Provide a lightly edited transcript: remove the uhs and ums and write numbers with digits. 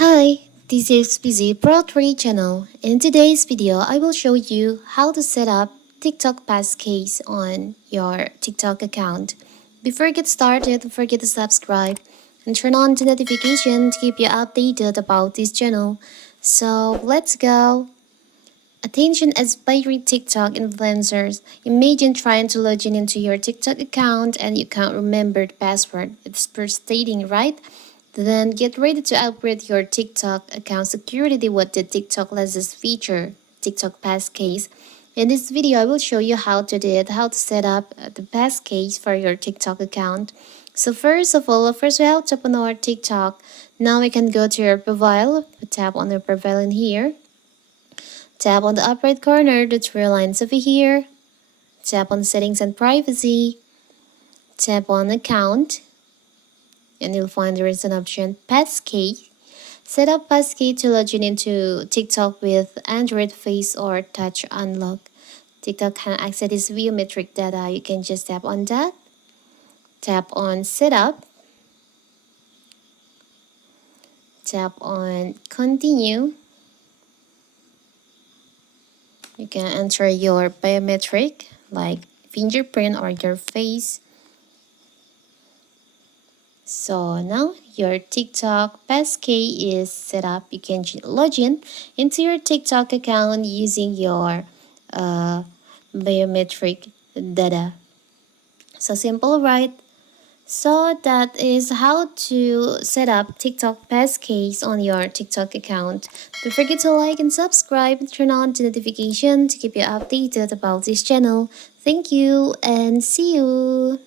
Hi, this is Busy Pro 3 channel. In today's video, I will show you how to set up TikTok passkeys on your TikTok account. Before we get started, don't forget to subscribe and turn on the notification to keep you updated about this channel. So let's go. Attention aspiring TikTok influencers. Imagine trying to log in into your TikTok account and you can't remember the password. It's frustrating, right? Then get ready to upgrade your TikTok account security with the TikTok latest feature, TikTok Passkeys. In this video, I will show you how to do it, how to set up the passkeys for your TikTok account. So first of all, first we have to open our TikTok. Now we can go to your profile, tap on your profile in here. Tap on the upper right corner, the three lines over here. Tap on settings and privacy. Tap on account. And you'll find there is an option passkey. Set up passkey to log in into TikTok with Android Face or Touch Unlock. TikTok can access this biometric data. You can just tap on that. Tap on Setup. Tap on Continue. You can enter your biometric like fingerprint or your face. So now your TikTok passkey is set up. You can log in into your TikTok account using your biometric data. So simple, right? So that is how to set up TikTok passkeys on your TikTok account. Don't forget to like and subscribe and turn on the notification to keep you updated about this channel. Thank you and see you.